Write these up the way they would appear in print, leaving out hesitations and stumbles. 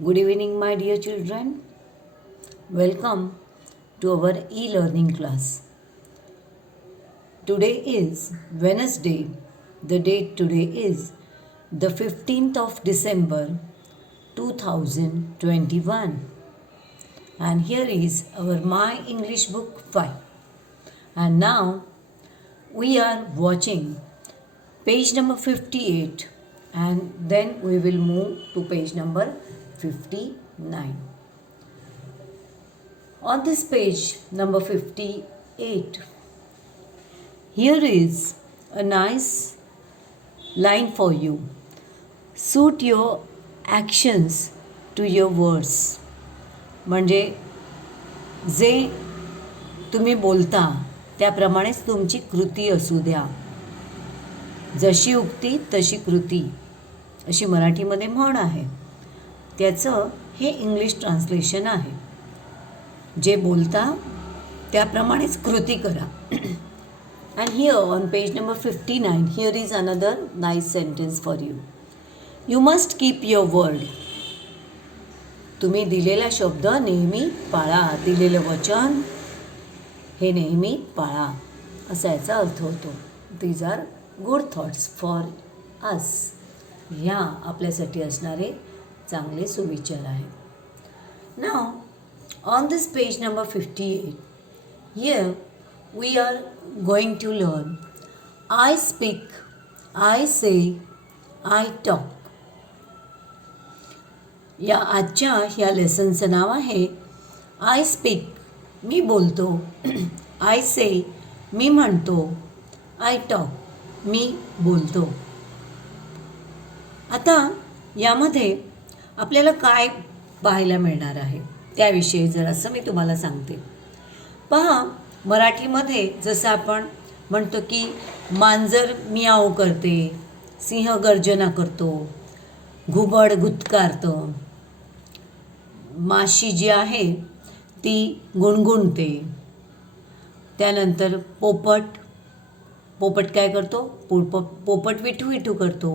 Good evening, my dear children. Welcome to our e-learning class. Today is Wednesday. The date today is the 15th of December 2021. And here is our My English Book 5. And now we are watching page number 58 and then we will move to page number 59. On this page number 58, here is a nice line for you. Suit your actions to your words. म्हणजे जे तुम्ही बोलता त्याप्रमाणेच तुमची कृती असू द्या. जशी उक्ती तशी कृती अशी मराठीमध्ये म्हण आहे. त्याचं हे इंग्लिश ट्रान्सलेशन आहे. जे बोलता त्याप्रमाणेच कृती करा. And here on page number 59, here is another nice sentence for you. You must keep your word. तुम्ही दिलेला शब्द नेहमी पाळा. दिलेलं वचन हे नेहमी पाळा असा याचा अर्थ होतो. These are good thoughts for us. ह्या आपल्यासाठी असणारे चांगले सुविचार आहेत. Now, on this page number 58, here we are going to learn I speak, I say, I talk. या आजच्या ह्या लेसनचं नाव आहे आय स्पीक, मी बोलतो. आय से, मी म्हणतो. आय टॉक, मी बोलतो. आता यामध्ये आपल्याला काय पाहायला मिळणार आहे त्याविषयी जरासं मी तुम्हाला सांगते. पहा, मराठीमध्ये जसं आपण म्हणतो की मांजर मियाव करते, सिंह गर्जना करतो, घुबड गुदकारतं, माशी जी आहे ती गुणगुणते. त्यानंतर पोपट काय करतो? पोपट विठू विठू करतो.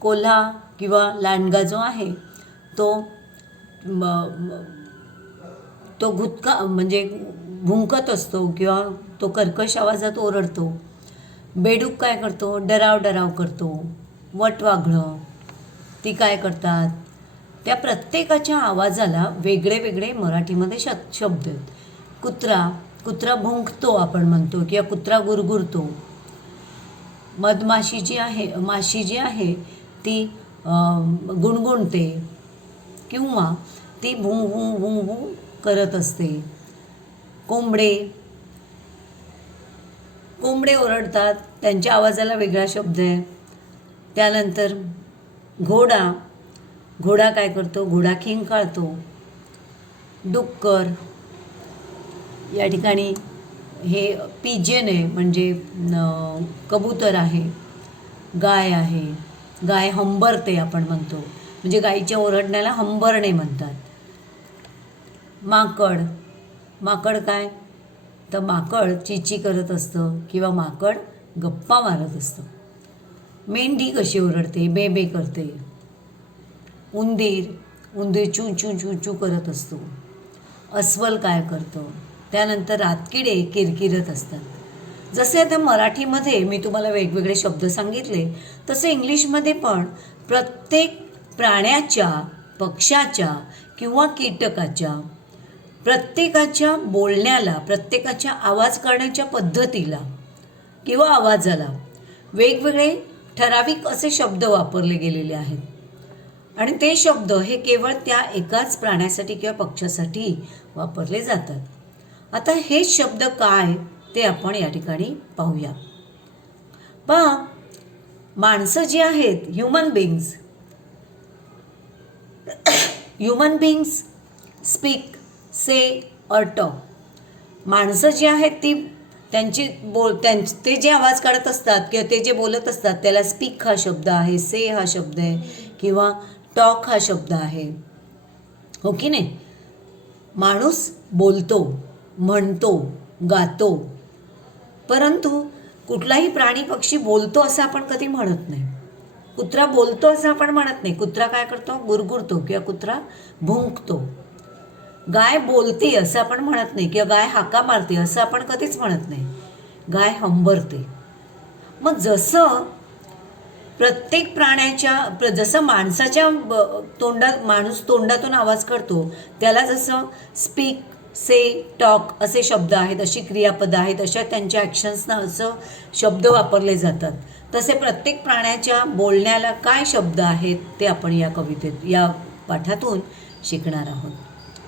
कोल्हा किंवा लांडगा जो आहे तो म्हणजे भुंकत असतो किंवा तो कर्कश आवाजात ओरडतो. बेडूक काय करतो? डराव करतो. वटवाघळं ती काय करतात? त्या प्रत्येकाच्या आवाजाला वेगळे वेगळे मराठीमध्ये शब्द आहेत. कुत्रा भुंकतो आपण म्हणतो किंवा कुत्रा गुरगुरतो. माशी जी आहे ती गुणगुणते किंवा ती भू भू भू भू करत असते. कोंबडे ओरडतात, त्यांच्या आवाजाला वेगळा शब्द आहे. त्यानंतर घोडा काय करतो? घोडा खिंकाळतो. डुक्कर, या ठिकाणी हे पिजन आहे म्हणजे कबूतर आहे. गाय हंबरते आपण म्हणतो, म्हणजे गाईच्या ओरडण्याला हंबरणे म्हणतात. माकड काय? तर माकड चिची करत असतं किंवा माकड गप्पा मारत असतं. मेंढी कशी ओरडते? बे करते. उंदीर चू चू चू चू करत असतो. अस्वल काय करतं? त्यानंतर रातकिडे किरकिरत असतात. जसे आता मराठीमध्ये मी तुम्हाला वेगवेगळे शब्द सांगितले तसे इंग्लिशमध्ये पण प्रत्येक प्राण्याच्या, पक्ष्याच्या किंवा कीटकाच्या प्रत्येकाच्या बोलण्याला, प्रत्येकाच्या आवाज करण्याच्या पद्धतीला किंवा आवाजाला वेगवेगळे ठराविक असे शब्द वापरले गेलेले आहेत. आणि ते शब्द हे केवळ त्या एकाच प्राण्यासाठी किंवा पक्ष्यासाठी वापरले जातात. आता हे शब्द काय ते आपण या ठिकाणी पाहूया. पहा, माणसं जी आहेत, ह्युमन बीइंग्स स्पीक, से और टॉक. माणसं जी आहेत ती ते जे आवाज काढत असतात किंवा ते जे बोलत असतात त्याला स्पीक हा शब्द आहे, से हा शब्द आहे किंवा टॉक हा शब्द आहे. हो की नाही? माणूस बोलतो, म्हणतो, गातो, परंतु कुठलाही प्राणी पक्षी बोलतो असं आपण कधी म्हणत नाही. कुत्रा बोलतो असं आपण म्हणत नाही. कुत्रा काय करतो? गुरगुरतो किंवा कुत्रा भुंकतो. गाय बोलते असं आपण म्हणत नाही किंवा गाय हाका मारते असं आपण कधीच म्हणत नाही. गाय हंबरते. मग जसं प्रत्येक प्राण्याच्या जसं माणसाच्या माणूस तोंडातून आवाज करतो त्याला जसं स्पीक, से, टॉक असे शब्द आहेत, अशी क्रियापदं आहेत, अशा त्यांच्या ॲक्शन्सना असं शब्द वापरले जातात. तसे प्रत्येक प्राण्याच्या बोलण्याला काय शब्द आहेत ते आपण या पाठातून शिकणार आहोत.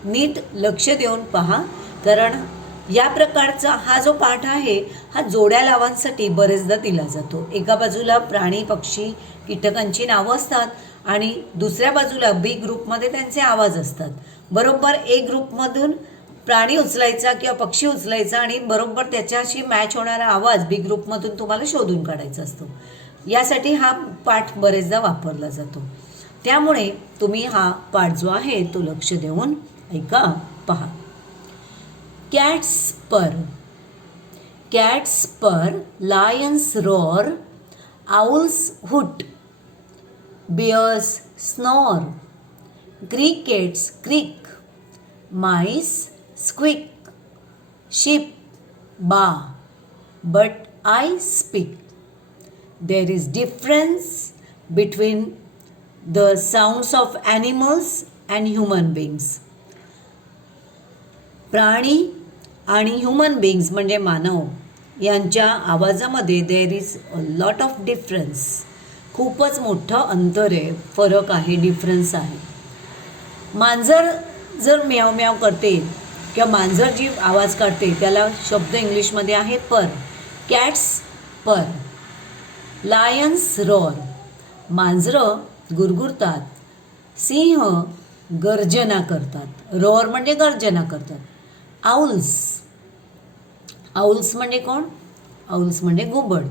नीट लक्ष देऊन पहा, कारण या प्रकारचा हा जो पाठ आहे हा जोड्या लावांसाठी बरेचदा दिला जातो. एका बाजूला प्राणी, पक्षी, कीटकांची नावं असतात आणि दुसऱ्या बाजूला बी ग्रुपमध्ये त्यांचे आवाज असतात. बरोबर ए ग्रुपमधून प्राणी उचलायचा किंवा पक्षी उचलायचा आणि बरोबर त्याच्याशी मॅच होणारा आवाज बी ग्रुपमधून तुम्हाला शोधून काढायचा असतो. यासाठी हा पाठ बरेचदा वापरला जातो. त्यामुळे तुम्ही हा पाठ जो आहे तो लक्ष देऊन ऐका, पहा. Cat's purr. Cat's purr, lions roar, owls hoot, bears snore, crickets creak, mice squeak, sheep baa, but I speak. There is difference between the sounds of animals and human beings. प्राणी आणि ह्युमन बीइंग्स म्हणजे मानव यांच्या आवाजामध्ये there is a lot of difference. खूपच मोठं अंतर आहे, फरक आहे, डिफरन्स आहे. मांजर जर म्याव म्याव करते किंवा मांजर जी आवाज काढते त्याला शब्द इंग्लिशमध्ये आहे पर. कॅट्स पर, लायन्स रॉर, मांजरं गुरगुरतात, सिंह गर्जना करतात. रॉर म्हणजे गर्जना करतात. आउल्स, आउल्स म्हणजे कोण? आउल्स म्हणजे घुबड.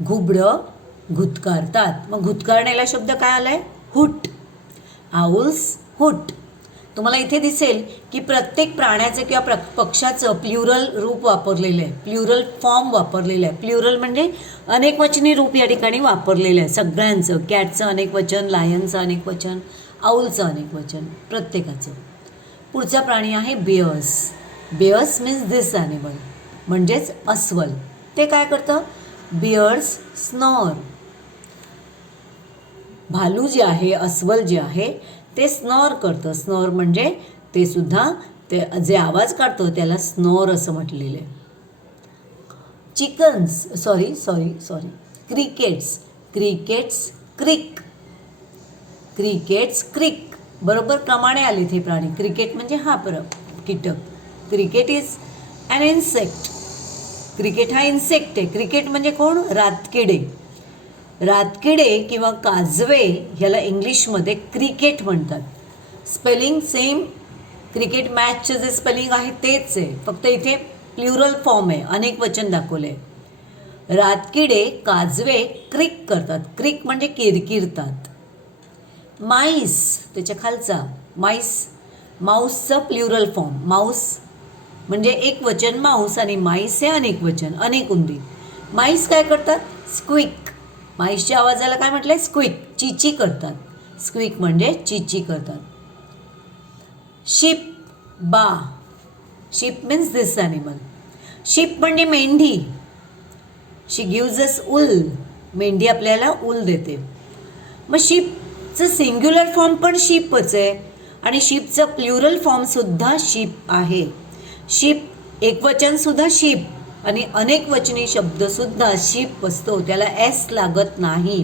घुबडं घुतकारतात. मग घुतकारण्याला शब्द काय आला आहे? हुट. आउल्स हुट. तुम्हाला इथे दिसेल की प्रत्येक प्राण्याचं किंवा पक्षाचं प्ल्युरल रूप वापरलेलं आहे, प्ल्युरल फॉर्म वापरलेलं आहे. प्ल्युरल म्हणजे अनेकवचनी रूप या ठिकाणी वापरलेलं आहे सगळ्यांचं. कॅटचं अनेक वचन, लायनचं अनेक वचन, आउलचं अनेक वचन, प्रत्येकाचं. पुढचा प्राणी आहे बियर्स. बियर्स मीन्स दिस ॲनिमल, म्हणजेच अस्वल. ते काय करतं? बियर्स स्नॉर. भालू जे आहे, अस्वल जे आहे ते स्नॉर करतं. स्नॉर म्हणजे ते सुद्धा ते जे आवाज काढतं त्याला स्नॉर असं म्हटलेलं आहे. Chickens sorry crickets. क्रिकेट्स क्रिक. क्रिकेट्स क्रिक. बरोबर क्रमाने आले ते प्राणी. क्रिकेट म्हणजे हा कीटक. Cricket is an insect. Cricket हा इन्सेक्ट आहे. क्रिकेट म्हणजे कोण? रातकिडे. रातकिडे किंवा काजवे ह्याला इंग्लिशमध्ये क्रिकेट म्हणतात. स्पेलिंग सेम क्रिकेट मॅचचं जे स्पेलिंग आहे तेच आहे, फक्त इथे प्ल्युरल फॉर्म आहे, अनेक वचन दाखवले. रातकिडे काजवे क्रिक करतात. क्रिक म्हणजे किरकिरतात. माईस त्याच्या खालचा माईस, माऊसचं प्ल्युरल फॉर्म. माऊस म्हणजे एक वचन माऊस आणि माईस हे अनेक वचन, अनेक उंदी. माईस काय करतात? स्क्विक. माईसच्या आवाजाला काय म्हटलं आहे? स्क्विक. चिची करतात. स्क्विक म्हणजे चिची करतात. शिप बा. शिप मीन्स दिस ॲनिमल. शिप म्हणजे मेंढी. शी गिव्ज अस उल. मेंढी आपल्याला उल देते. मग शिपचं सिंग्युलर फॉर्म पण शिपच आहे आणि शिपचं प्ल्युरल फॉर्मसुद्धा शिप आहे. शिप एकवचनसुद्धा शिप आणि अनेक वचनी शब्दसुद्धा शिप असतो, त्याला एस लागत नाही.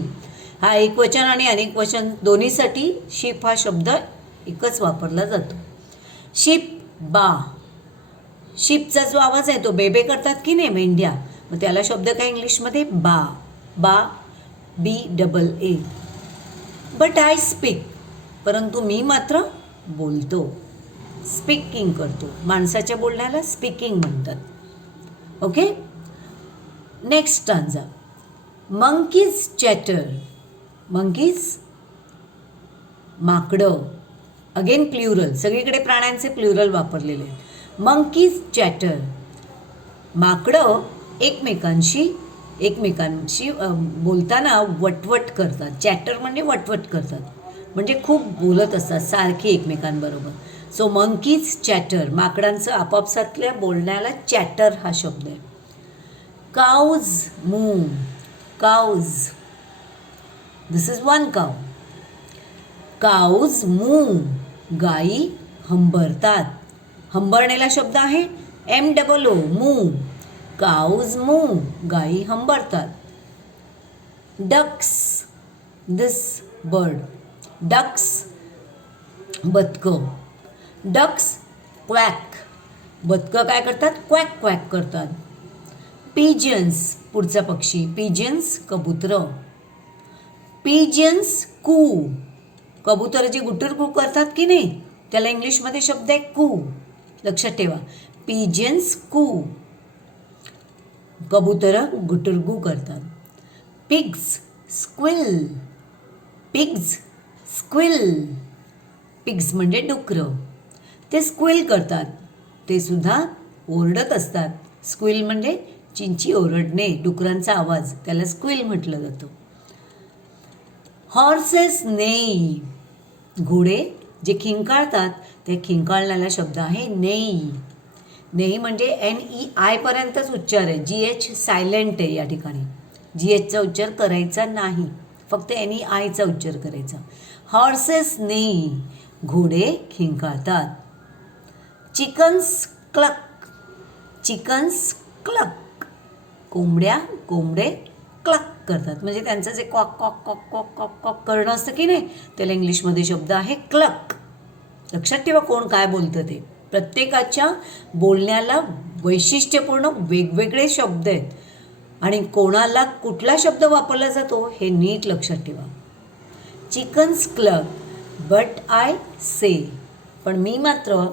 हा एकवचन आणि अनेक वचन दोन्हीसाठी शिप हा शब्द एकच वापरला जातो. शिप बा. शिपचा जो आवाज आहे तो बेबे करतात की नाही मेंढ्या, मग त्याला शब्द काय इंग्लिशमध्ये? बा. बा, BAA. But I speak. परंतु मी मात्र बोलतो, स्पीकिंग करतो. माणसाच्या बोलण्याला स्पीकिंग म्हणतात. Okay. Next stanza. Monkeys chatter. Monkeys माकडं. अगेन प्ल्युरल, सगळीकडे प्राण्यांचे प्ल्युरल वापरलेले आहेत. Monkeys chatter. माकडं एकमेकांशी एकमेकांशी बोलताना वटवट करतात. चॅटर म्हणजे वटवट करतात, म्हणजे खूप बोलत असतात सारखे एकमेकांबरोबर. सो मंकीज चॅटर, माकडांचं आपापसातल्या बोलण्याला चॅटर हा शब्द आहे. काऊज move, काऊज, this is one cow. काऊज move, गाई हंबरतात. हंबरण्याला शब्द आहे MOO, मूव. काऊज मूव, गाई हंबरतात. डक्स, दिस बर्ड, डक्स बदकं. डक्स क्वॅक, बदकं काय करतात? क्वॅक क्वॅक करतात. पिजन्स, पुढचा पक्षी, पिजन्स कबूतरं. पिजन्स कू, कबूतर जे गुटुरगू करतात की नाही त्याला इंग्लिशमध्ये शब्द आहे कू. लक्षात ठेवा, पिजन्स कू, कबूतरं गुटुरगू करतात. Pigs squill, pigs squill, pigs म्हणजे डुकरं, ते स्क्विल करतात, ते सुद्धा ओरडत असतात. स्क्विल म्हणजे चिंची ओरडणे, डुकरांचा आवाज, त्याला स्क्विल म्हटलं जातं. हॉर्सेस नेई, घोडे जे खिंकाळतात ते खिंकाळण्याला शब्द आहे नेई. नेई म्हणजे NEI पर्यंतच उच्चार आहे. GH सायलेंट आहे या ठिकाणी, GHचा उच्चार करायचा नाही, फक्त NEIचा उच्चार करायचा. हॉर्सेस नेई, घोडे खिंकाळतात. चिकन्स क्लक, चिकन्स क्लक, कोंबडे क्लक करतात, म्हणजे त्यांचं जे कॉक कॉक कॉक कॉक कॉक कॉक करणं असतं की नाही त्याला इंग्लिशमध्ये शब्द आहे क्लक. लक्षात ठेवा कोण काय बोलतं ते. प्रत्येकाच्या बोलण्याला वैशिष्ट्यपूर्ण वेगवेगळे शब्द आहेत आणि कोणाला कुठला शब्द वापरला जातो हे नीट लक्षात ठेवा. चिकन्स क्लक बट आय से, पण मी मात्र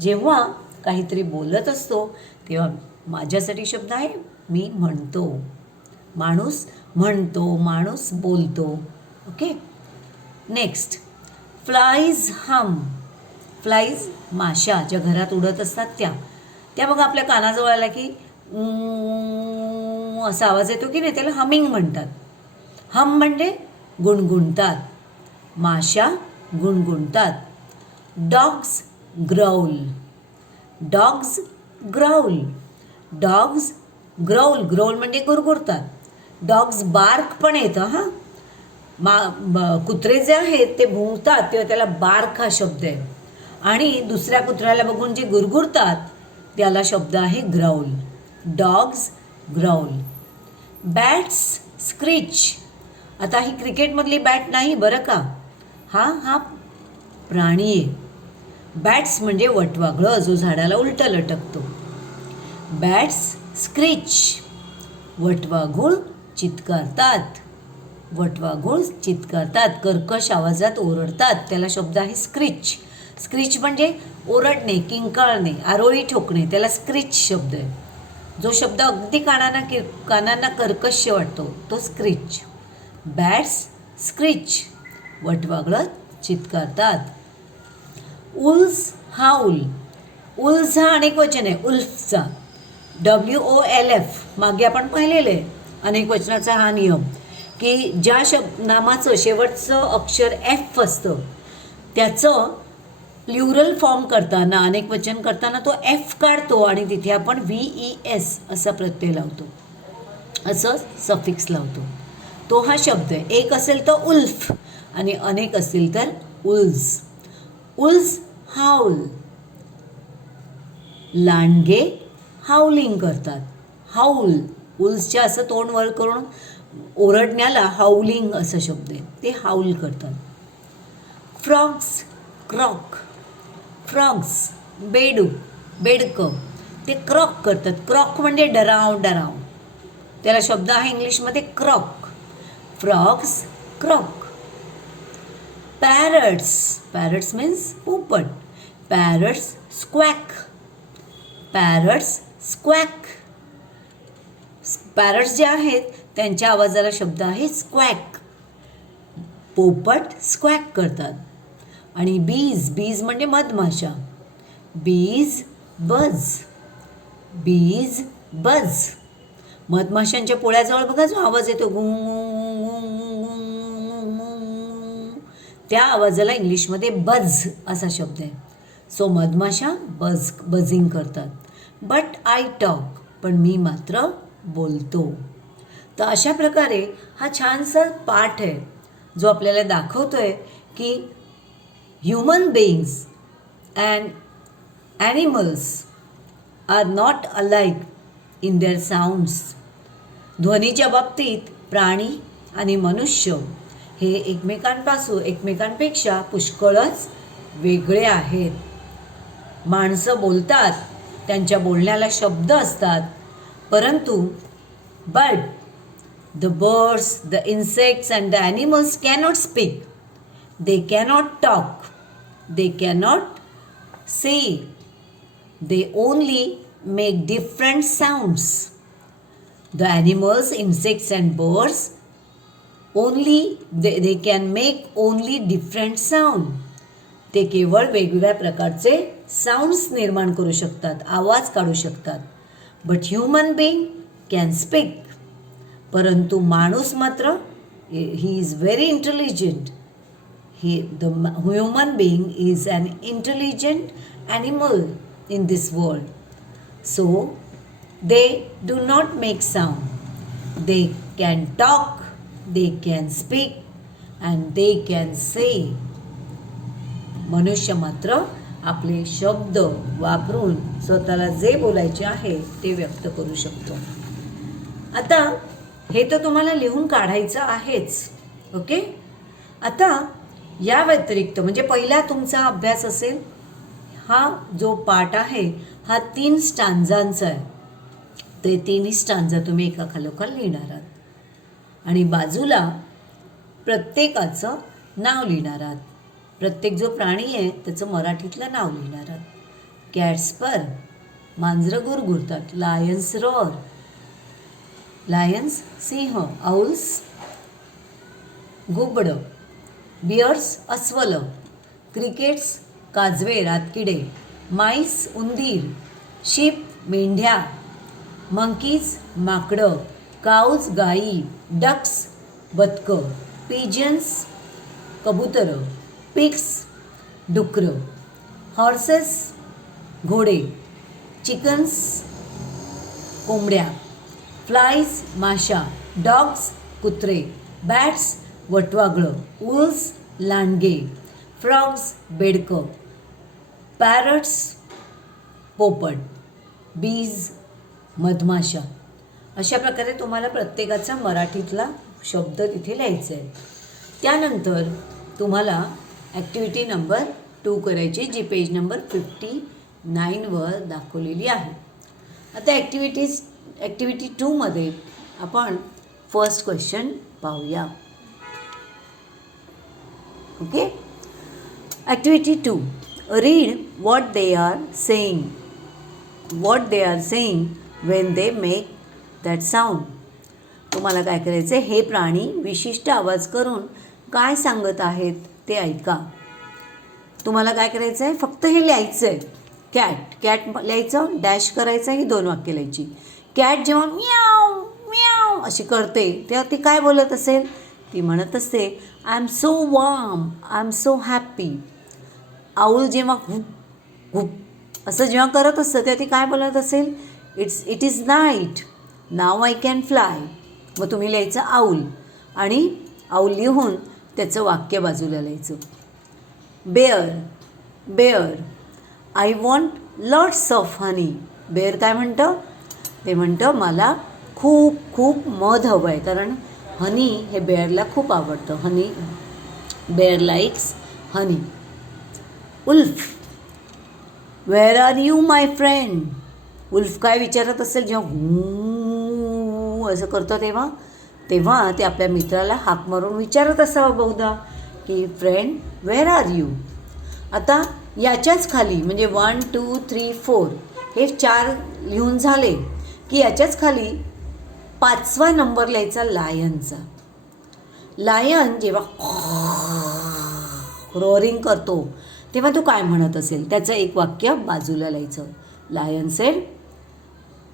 जेव्हा काहीतरी बोलत असतो तेव्हा माझ्यासाठी शब्द आहे मी म्हणतो. माणूस म्हणतो, माणूस बोलतो. Okay, next, flies hum. Flies माशा ज्या घरात उडत असतात त्या बघा आपल्या कानाजवळ आल्या की असा आवाज येतो की नाही, त्याला हमिंग म्हणतात. हम म्हणजे गुणगुणतात, माशा गुणगुणतात. Dogs growl, dogs growl, dogs growl, growl म्हणजे गुरगुरतात. डॉग्स बार्क पण येतं हां, कुत्रे जे आहेत ते भुंकतात तेव्हा त्याला बार्क हा शब्द आहे, आणि दुसऱ्या कुत्र्याला बघून जे गुरगुरतात त्याला शब्द आहे growl. Dogs growl. Bats screech, आता ही क्रिकेटमधली बॅट नाही बरं का, हा प्राणी आहे. बॅट्स म्हणजे वटवाघळं जो झाडाला उलटं लटकतो. बॅट्स स्क्रीच, वटवाघूळ चित्कारतात, वटवाघूळ चित्कारतात, कर्कश आवाजात ओरडतात, त्याला शब्द आहे स्क्रीच. स्क्रीच म्हणजे ओरडणे, किंकाळणे, आरोळी ठोकणे, त्याला स्क्रीच शब्द आहे. जो शब्द अगदी कानांना कर्कश वाटतो तो स्क्रीच. बॅट्स स्क्रीच, वटवाघळं चित्कारतात. उल्स हाऊल, उल्स हा अनेक वचन आहे उल्फचा, WOLF, मागे आपण पाहिलेलं आहे अनेक वचनाचा हा नियम की ज्या नामाचं शेवटचं अक्षर F असतं त्याचं प्ल्युरल फॉर्म करताना, अनेक वचन करताना तो F काढतो आणि तिथे आपण VES असा प्रत्यय लावतो, असं सफिक्स लावतो. तो हा शब्द आहे. एक असेल तर उल्फ आणि अनेक असेल तर उल्स. उल्स हाऊल, लांडगे हाऊलिंग करतात. हाऊल, उल्सच्या असं तोंड वर करून ओरडण्याला हाऊलिंग असं शब्द आहे, ते हाऊल करतात. फ्रॉग्स क्रॉक, फ्रॉग्स बेडकं, ते क्रॉक करतात. क्रॉक म्हणजे डराव, त्याला शब्द आहे इंग्लिशमध्ये croak. Frogs croak. Parrots means पोपट. Parrots squawk, parrots squawk. Parrots जे आहेत त्यांच्या आवाजाला शब्द आहे स्क्वॅक. पोपट स्क्वॅक करतात. आणि बीज म्हणजे मधमाशा. बीज बज, मधमाशांच्या पोळ्याजवळ बघा जो आवाज येतो गु, त्या आवाजाला इंग्लिशमध्ये बज असा शब्द आहे. सो मधमाशा बझिंग करतात. बट आय टॉक, पण मी मात्र बोलतो. तर अशा प्रकारे हा छानसा पाठ आहे जो आपल्याला दाखवतोय की human beings and animals are not alike in their sounds. ध्वनीच्या बाबतीत प्राणी आणि मनुष्य हे एकमेकांपेक्षा पुष्कळच वेगळे आहेत. माणसं बोलतात, त्यांच्या बोलण्याला शब्द असतात, परंतु the birds, the insects and the animals cannot speak. They cannot talk. They cannot say. They only make different sounds. The animals, insects and birds they can make only different sound. ते केवळ वेगवेगळ्या प्रकारचे sounds निर्माण करू शकतात, आवाज काढू शकतात. But human being can speak. परंतु माणूस मात्र he is very intelligent. The human being is an intelligent animal in this world. So they do not make sound. They can talk, they can speak and they can say. मनुष्य मात्र आपले शब्द वापरून स्वतःला जे बोलायचे आहे ते व्यक्त करू शकतो. आता हे तर तुम्हाला लिहून काढायचं आहेच. ओके. आता या व्यतिरिक्त म्हणजे पहिला तुमचा अभ्यास असेल, हा जो पाठ आहे हा 3 स्टांजांचा आहे. ते 3 स्टांजा तुम्ही एकाखालोखाल लिहिणार आहात आणि बाजूला प्रत्येकाचं नाव लिहिणार आहात. प्रत्येक जो प्राणी आहे त्याचं मराठीतलं नाव लिहिणार आहात. कॅट्स पर, मांजरं गुरगुरतात. लायन्स रॉर, लायन्स सिंह. आउल्स घुबडं. बियर्स अस्वल. क्रिकेट्स काजवे रातकिडे. माईस उंदीर. शीप मेंढ्या. मंकीज माकडं. काऊज गाई. डक्स बदकं. पिजन्स कबुतरं. पिग्स डुकरं. हॉर्सेस घोडे. चिकन्स कोंबड्या. फ्लाईज माशा. डॉग्स कुत्रे. बॅट्स वटवागळं. वुल्स लांडगे. फ्रॉग्स बेडकं. पॅरट्स पोपट. बीज मधमाशा. अशा प्रकारे तुम्हाला प्रत्येकाचा मराठीतला शब्द तिथे लिहायचा आहे. त्यानंतर तुम्हाला ॲक्टिव्हिटी नंबर 2 करायची, जी पेज नंबर 59वर दाखवलेली आहे. आता ॲक्टिव्हिटी 2मध्ये आपण फर्स्ट क्वेश्चन पाहूया. Okay. Activity 2. Read what they are saying when they make that sound. तुम्हाला काय करायचं आहे, हे प्राणी विशिष्ट आवाज करून काय सांगत आहेत ते ऐका. तुम्हाला काय करायचं आहे, फक्त हे लिहायचं आहे. कॅट लिहायचं, डॅश करायचं, ही 2 वाक्य लिहायची. कॅट जेव्हा म्याव म्याव अशी करते तेव्हा ती काय बोलत असेल, ती म्हणत असते I am so warm, I am so happy. Owl जेव्हा हुप हुप असं जेव्हा करत असतं तेव्हा ती काय बोलत असेल, it is night, now I can fly. मग तुम्ही लिहायचं आऊल आणि आऊल लिहून त्याचं वाक्य बाजूला लिहायचं. Bear I want lots of honey. Bear काय म्हणतं, ते म्हणतं मला खूप खूप मध हवं आहे, कारण हनी हे बेअरला खूप आवडतं. Honey, bear likes honey. Wolf, where are you my friend. Wolf काय विचारत असेल जेव्हा हू असं करतं तेव्हा ते आपल्या मित्राला हाक मारून विचारत असावं बहुधा की फ्रेंड वेअर आर यू. आता याच्याच खाली म्हणजे 1 2 3 4 हे 4 लिहून झाले की याच्याच खाली 5वा नंबर लिहायचा लायनचा. लायन जेव्हा रोअरिंग करतो तेव्हा तो काय म्हणत असेल त्याचं एक वाक्य बाजूला लिहायचं. Lion said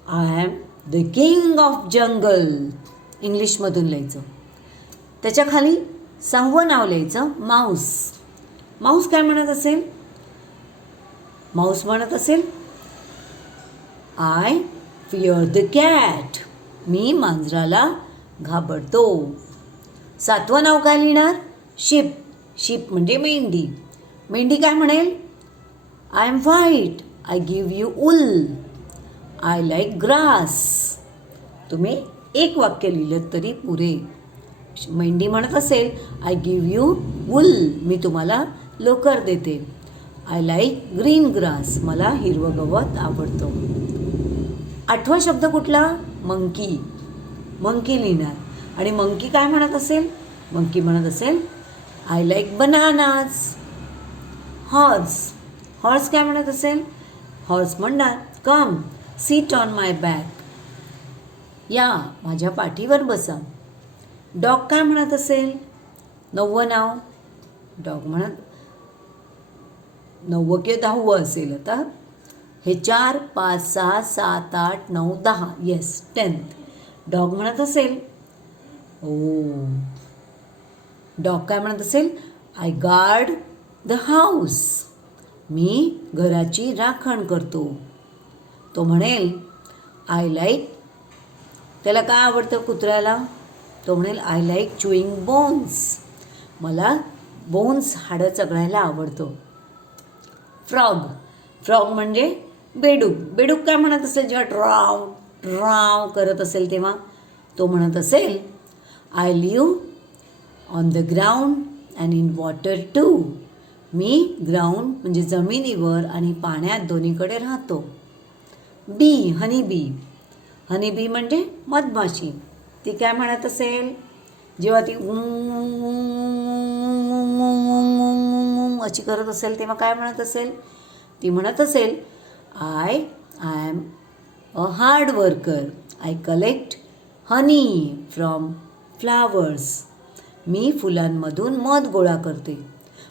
I am the king of jungle इंग्लिशमधून लिहायचं. त्याच्या खाली 6वं नाव लिहायचं माऊस. माऊस काय म्हणत असेल? माऊस म्हणत असेल आय फिअर द कॅट. मी मांजराला घाबरतो. 7वं नाव काय लिहिणार? शिप. शिप म्हणजे मेंढी. मेंढी काय म्हणेल? I am white. I give you wool. I like grass. तुम्ही एक वाक्य लिहिलं तरी पुरे. मेंढी म्हणत असेल आय गिव्ह यू वूल. मी तुम्हाला लोकर देते. I like green grass. मला हिरवं गवत आवडतं. 8वा शब्द कुठला? मंकी. मंकी लिहिणार. आणि मंकी काय म्हणत असेल? मंकी म्हणत असेल I like bananas. Horse. Horse काय म्हणत असेल? हॉर्स म्हणणार कम सीट ऑन माय बॅक. या माझ्या पाठीवर बसा. डॉग काय म्हणत असेल? 9वं नाव. डॉग म्हणत 9वं किंवा 10वं असेल. आता हे 4 5 6 7 8 9 10 येस 10th. डॉग म्हणत असेल डॉग काय म्हणत असेल? I guard the house. मी घराची राखण करतो. तो म्हणेल आय लाईक. त्याला काय आवडतं कुत्र्याला? तो म्हणेल आय लाईक चुईंग बोन्स. मला बोन्स हाडं चगळायला आवडतं. फ्रॉग. फ्रॉग म्हणजे बेडूक. बेडूक काय म्हणत असेल जेव्हा ट्राव ट्राव करत असेल तेव्हा? तो म्हणत असेल I live on the ground and in water too. मी ग्राउंड म्हणजे जमिनीवर आणि पाण्यात दोन्हीकडे राहतो. बी. Honey bee. हनी बी म्हणजे मधमाशी. ती काय म्हणत असेल जेव्हा ती अशी करत असेल तेव्हा काय म्हणत असेल? ती म्हणत असेल I am a hard worker. I collect honey from flowers. मी फुलांमधून मध गोळा करते.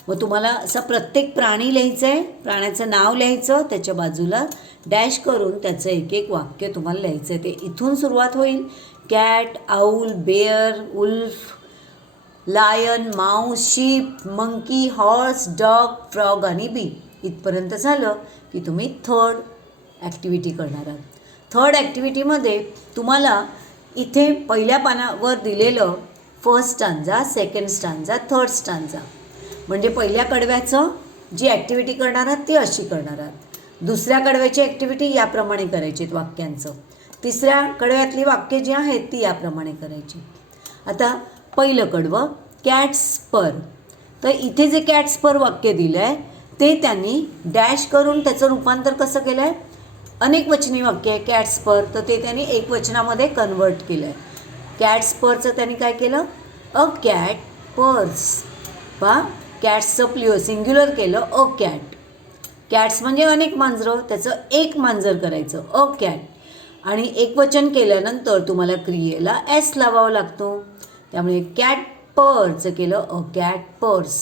मग तुम्हाला असा प्रत्येक प्राणी लिहायचं आहे. प्राण्याचं नाव लिहायचं, त्याच्या बाजूला डॅश करून त्याचं एक एक वाक्य तुम्हाला लिहायचं आहे. ते इथून सुरुवात होईल. Cat, owl, bear, wolf, lion, mouse, sheep, monkey, horse, dog, frog आणि बी. इथपर्यंत झालं की तुम्ही 3rd ॲक्टिव्हिटी करणार आहात. 3rd ॲक्टिव्हिटीमध्ये तुम्हाला इथे पहिल्या पानावर दिलेलं first stanza, second stanza, third stanza म्हणजे पहिल्या कडव्याचं जी ॲक्टिव्हिटी करणार आहात ती अशी करणार आहात. दुसऱ्या कडव्याची ॲक्टिव्हिटी याप्रमाणे करायची वाक्यांचं. तिसऱ्या कडव्यातली वाक्य जी आहेत ती याप्रमाणे करायची. आता पहिलं कडवं कॅट्स पर. तर इथे जे कॅट्स पर वाक्य दिलं आहे ते त्यांनी डॅश करून त्याचं रूपांतर कसं केलं आहे? अनेक वचनी वाक्य आहे कॅट्स पर, तर ते त्यांनी एक वचनामध्ये कन्वर्ट केलं आहे. कॅट्स परचं त्यांनी काय केलं? A cat purse. पहा कॅट्सचं सिंग्युलर केलं अ कॅट. कॅट्स म्हणजे अनेक मांजरं, त्याचं एक मांजर करायचं अ कॅट. आणि एकवचन केल्यानंतर तुम्हाला क्रियेला एस लावावा लागतो. त्यामुळे कॅट पर्सचं केलं अ कॅट पर्स.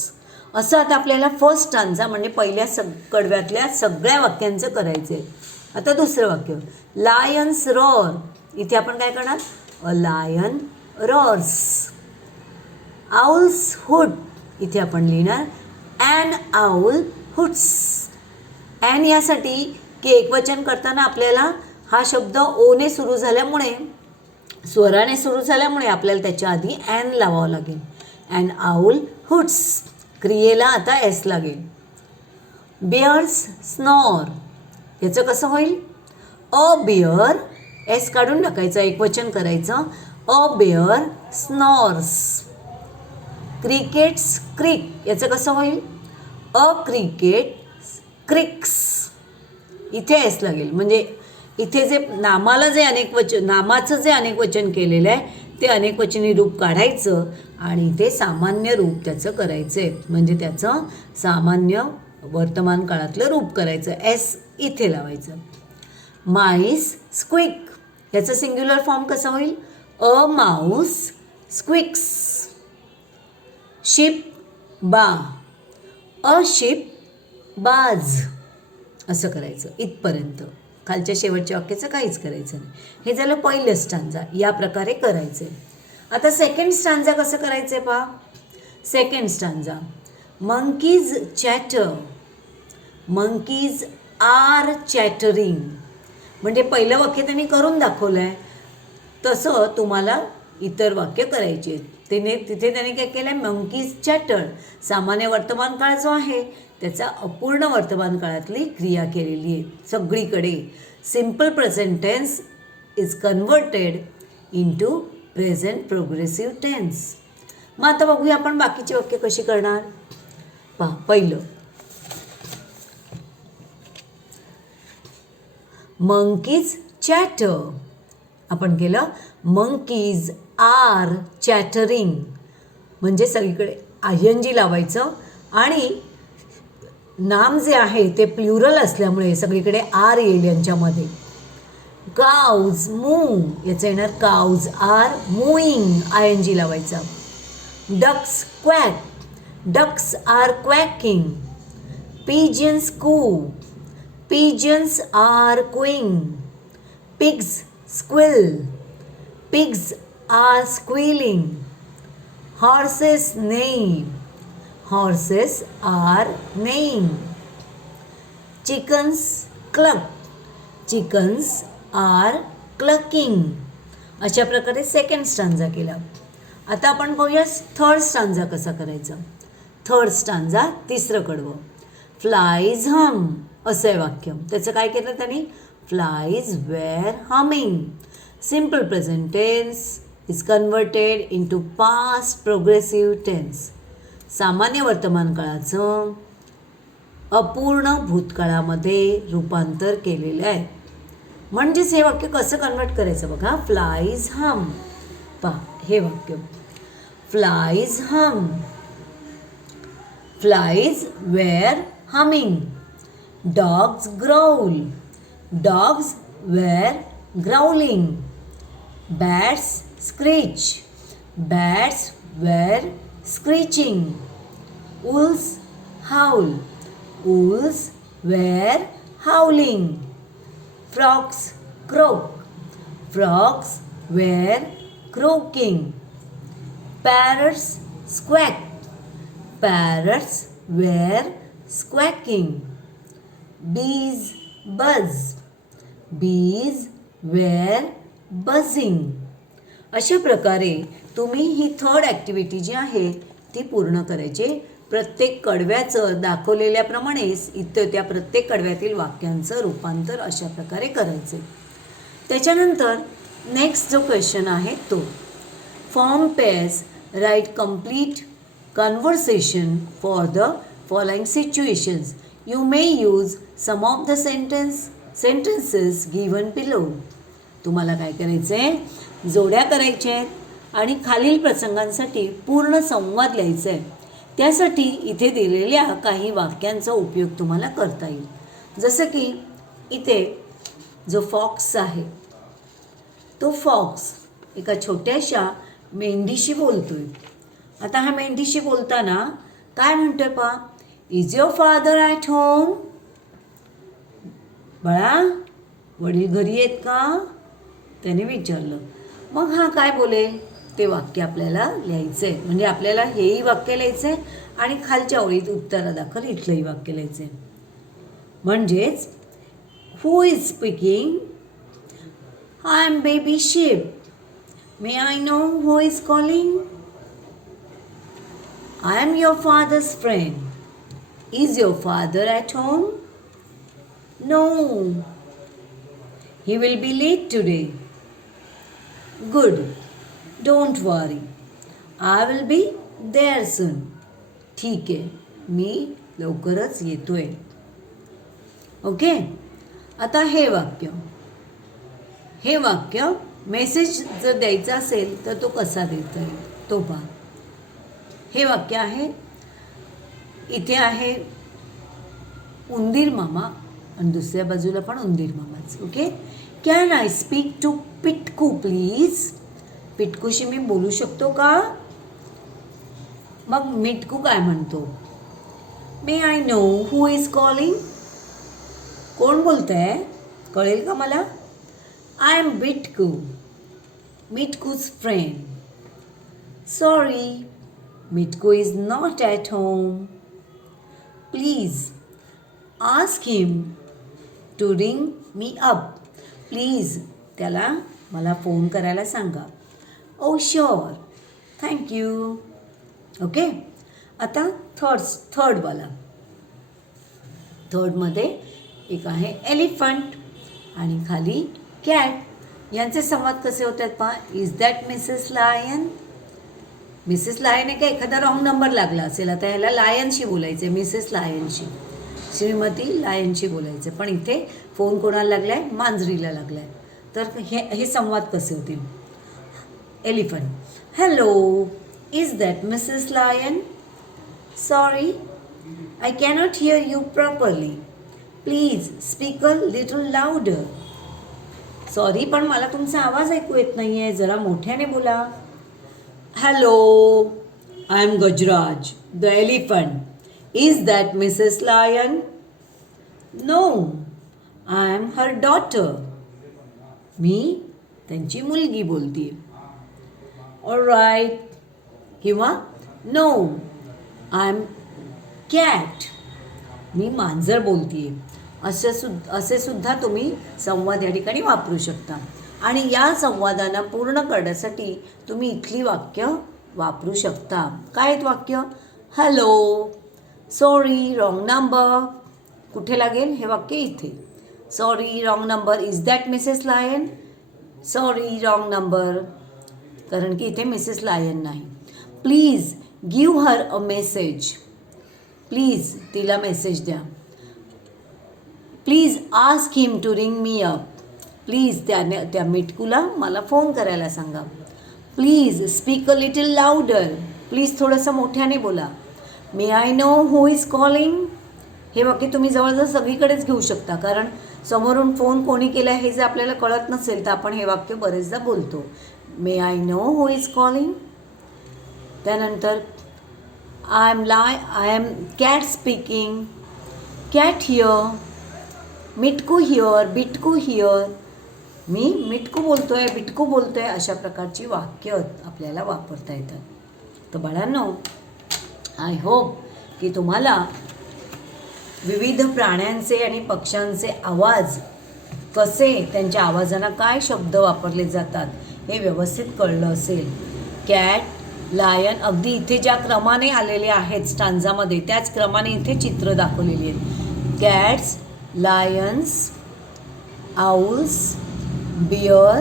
असं आता आपल्याला फर्स्ट स्टांजा म्हणजे पहिल्या कडव्यातल्या सगळ्या वाक्यांचं करायचं आहे. आता दुसरं वाक्य लायन्स रॉर. इथे आपण काय करणार? A lion roars. Owls hoot. इथे आपण लिहिणार ॲन आऊल हुड्स. ॲन यासाठी की एकवचन करताना आपल्याला हा शब्द ओने सुरू झाल्यामुळे, स्वराने सुरू झाल्यामुळे आपल्याला त्याच्या आधी ॲन लावावं लागेल. An owl hoots. क्रियेला आता एस लागेल. Bears snore. याचं कसं होईल? अ बेअर, एस काढून टाकायचं, एकवचन करायचं. अ बेअर स्नॉर्स. क्रिकेट्स क्रिक. याचं कसं होईल? अ क्रिकेट क्रिक्स. इथे एस लागेल. म्हणजे इथे जे नामाचं जे अनेक वचन केलेलं आहे ते अनेकवचनी रूप काढायचं आणि इथे सामान्य रूप त्याचं करायचं आहे. म्हणजे त्याचं सामान्य वर्तमान काळातलं रूप करायचं. एस इथे लावायचं. MICE squeak. याचं सिंग्युलर फॉर्म कसा होईल? A mouse स्क्विक्स. शिप बा. अ शिप बाज. असं करायचं इथपर्यंत. खालच्या शेवटच्या वाक्याचं काहीच करायचं नाही. हे झालं पहिलं स्टांजा. या प्रकारे करायचं आहे. आता सेकंड स्टांजा कसं करायचं आहे पहा. Second stanza, monkeys chatter, monkeys are chattering. म्हणजे पहिलं वाक्य त्यांनी करून दाखवलं आहे, तसं तुम्हाला इतर वाक्य करायचे आहेत. तिथे त्याने काय केलं आहे, मंकीज चॅटर सामान्य वर्तमान काळ जो आहे त्याचा अपूर्ण वर्तमान काळातली क्रिया केलेली आहे सगळीकडे. Simple present tense is converted into present progressive tense. मग आता बघूया आपण बाकीची वाक्य कशी करणार. पहा, पहिलं मंकीज चॅटर. आपण केलं मंकीज आर चॅटरिंग. म्हणजे सगळीकडे ING लावायचं आणि नाम जे आहे ते प्लुरल असल्यामुळे सगळीकडे आर येईल यांच्यामध्ये. काउज मूव, याचं येणार काउज आर मूविंग, ING लावायचा. Ducks quack, ducks are quacking. Pigeons coo, pigeons are cooing. Pigs squeal, pigs are squealing. Horses neigh, horses are neighing. Chickens cluck, chickens are clucking. अशा प्रकारे second stanza केला. आता आपण पाहूया third stanza कसा करायचा. Third stanza, तिसरं कडवं. फ्लाईज हम असं आहे वाक्य. त्याचं काय केलं त्यांनी, flies were humming. Simple present tense is converted into past progressive tense. सामान्य वर्तमान काळाचं अपूर्ण भूतकाळामध्ये रूपांतर केलेलं आहे. म्हणजेच हे वाक्य कसं कन्वर्ट करायचं बघा. फ्लाईज हम, पहा हे वाक्य, flies hum, flies were humming. Dogs growl, dogs were growling. Bats screech, bats were screeching. Wolves howl, wolves were howling. Frogs croak, frogs were croaking. Parrots squawk, parrots were squawking. Bees buzz, bees were buzzing. अशा प्रकारे तुम्ही ही third activity जी आहे ती पूर्ण करायची. प्रत्येक कडव्याचं दाखवलेल्याप्रमाणेच इथं त्या प्रत्येक कडव्यातील वाक्यांचं रूपांतर अशा प्रकारे करायचे. त्याच्यानंतर नेक्स्ट जो क्वेश्चन आहे तो, form pairs write complete conversation for the following situations. You may use some of the sentences given below. तुम्हाला काय करायचं आहे, जोड्या करायच्या आहेत आणि खालील प्रसंगांसाठी पूर्ण संवाद लिहायचा आहे. त्यासाठी इथे दिलेल्या काही वाक्यांचा उपयोग तुम्हाला करता येईल. जसं की इथे जो फॉक्स आहे तो फॉक्स एका छोट्याशा मेंढीशी बोलतोय. आता हा मेंढीशी बोलताना काय म्हणतोय पहा, is your father at home. बाळा, वडील घरी आहेत का, त्याने विचारलं. मग हा काय बोलेल ते वाक्य आपल्याला लिहायचं आहे. म्हणजे आपल्याला हेही वाक्य लिहायचं आहे आणि खालच्या ओळीत उत्तरादाखल इथलंही वाक्य लिहायचं आहे. म्हणजेच who is speaking, I am baby sheep. May I know who is calling. I am your father's friend. Is your father at home? No. He will be late today. Good. Don't worry. I will be there soon. ठीक आहे, मी लवकरच येतोय. Okay. आता हे वाक्य message जर द्यायचा असेल तर तो कसा देता येईल तो पहा. हे वाक्य आहे, इथे आहे उंदीर मामा आणि दुसऱ्या बाजूला पण उंदीर मामाच. Okay. Can I speak to Pitku please. पिटकूशी मी बोलू शकतो का. मग मिटकू काय म्हणतो, may I know who is calling. कोण बोलतंय, कळेल का मला? I am Bitku, Mitku's friend. Sorry, Mitku is not at home. Please ask him to ring me up. Please त्याला मला फोन करायला सांगा. Oh sure, thank you. ओके. आता थर्डवाला. थर्डमध्ये एक आहे एलिफंट आणि खाली कॅट. यांचे संवाद कसे होतात पहा. Is that Mrs Lion. Mrs Lion आहे का एखादा रॉंग नंबर लागला असेल. आता ह्याला लायनशी बोलायचं आहे, मिसेस लायनशी, श्रीमती लायनशी बोलायचं. पण इथे फोन कोणाला लागला आहे? मांजरीला लागला आहे. तर हे संवाद कसे होतील. Elephant, hello, is that Mrs lion. Sorry, I cannot hear you properly. Please speak a little louder. Sorry, पण मला तुमचा आवाज ऐकू येत नाही आहे, जरा मोठ्याने बोला. Hello, I am Gajraj the elephant. Is that Mrs lion. No, I am her daughter. मी त्यांची मुलगी बोलते. ऑलराईट. किंवा नो, आय एम कॅट. मी मांजर बोलते. असे सुद्धा तुम्ही संवाद या ठिकाणी वापरू शकता. आणि या संवादांना पूर्ण करण्यासाठी तुम्ही इथली वाक्य वापरू शकता. काय आहेत वाक्य. Hello, sorry, wrong number. कुठे लागेल हे वाक्य? इथे. Sorry, wrong number. Is that Mrs lion. Sorry, wrong number, कारण की इथे मिसेस लायन नाही. Please give her a message. Please तिला मेसेज द्या. Please ask him to ring me up. Please त्या मिटकूला मला फोन करायला सांगा. Please speak a little louder. Please थोडंसं मोठ्याने बोला. May I know who is calling. हे वाक्य तुम्ही जवळजवळ सगळीकडेच घेऊ शकता, कारण समोरून फोन कोणी केला हे जर आपल्याला कळत नसेल तर आपण हे वाक्य बरेचदा बोलतो. May I know who is calling. त्यानंतर I am cat speaking. Cat here. Mitku here. Bitku here. मी मिटकू बोलतोय, बिटकू बोलतोय. अशा प्रकारची वाक्य आपल्याला वापरता येतात. तर बाळांनो, आय होप की तुम्हाला विविध प्राण्यांचे आणि पक्ष्यांचे आवाज कसे, त्यांच्या आवाजांना काय शब्द वापरले जातात हे व्यवस्थित कळलं असेल. कॅट, लायन, अगदी इथे ज्या क्रमाने आलेले आहेत स्टांजामध्ये त्याच क्रमाने इथे चित्र दाखवलेली आहेत. Cats, lions, owls, bear,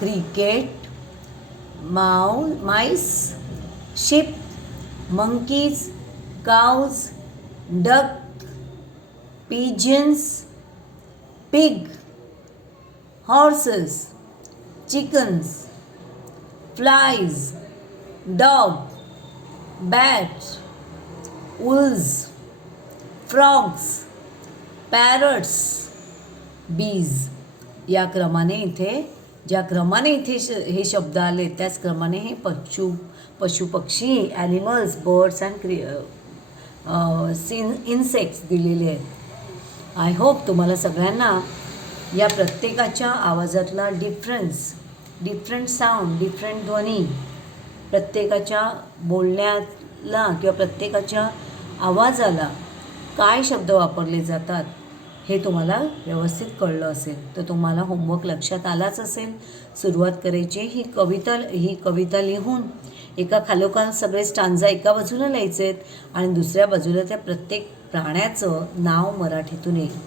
cricket, mice, sheep, monkeys, cows, duck, pigeons, pig, horses, chickens, flies, dog, bats, wolves, frogs, parrots, bees. या क्रमाने इथे ज्या क्रमाने इथे हे शब्द आले त्याच क्रमाने हे पशु पक्षी, ॲनिमल्स, बर्ड्स अँड इन्सेक्ट्स दिलेले आहेत. आय होप तुम्हाला सगळ्यांना या प्रत्येकाच्या आवाजातला डिफरंट साऊंड, डिफरंट ध्वनी, प्रत्येकाच्या बोलण्याला किंवा प्रत्येकाच्या आवाजाला काय शब्द वापरले जातात हे तुम्हाला व्यवस्थित कळलं असेल. तर तुम्हाला होमवर्क लक्षात आलाच असेल. सुरुवात करायची ही कविता लिहून एका खालोखाल सगळे स्टांजा एका बाजूला लिहायचे आहेत आणि दुसऱ्या बाजूला त्या प्रत्येक प्राण्याचं नाव मराठीतून येईल.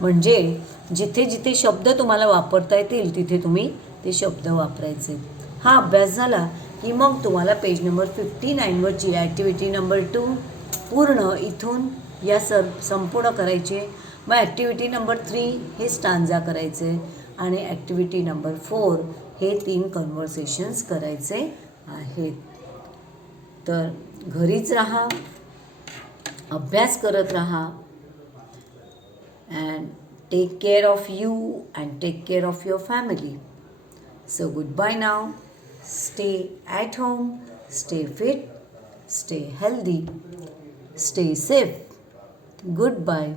म्हणजे जिथे जिथे शब्द तुम्हाला वापरता येतील तिथे तुम्ही ते शब्द वापरायचे. हा अभ्यास झाला की मग तुम्हाला पेज नंबर 59वरची ॲक्टिव्हिटी नंबर 2 पूर्ण इथून या संपूर्ण करायचे. मग ॲक्टिव्हिटी नंबर 3 हे स्टांजा करायचे आणि ॲक्टिव्हिटी नंबर 4 हे 3 कन्व्हर्सेशन्स करायचे आहेत. तर घरीच राहा, अभ्यास करत राहा and take care of you and take care of your family. So goodbye now. Stay at home, stay fit, stay healthy, stay safe. Goodbye.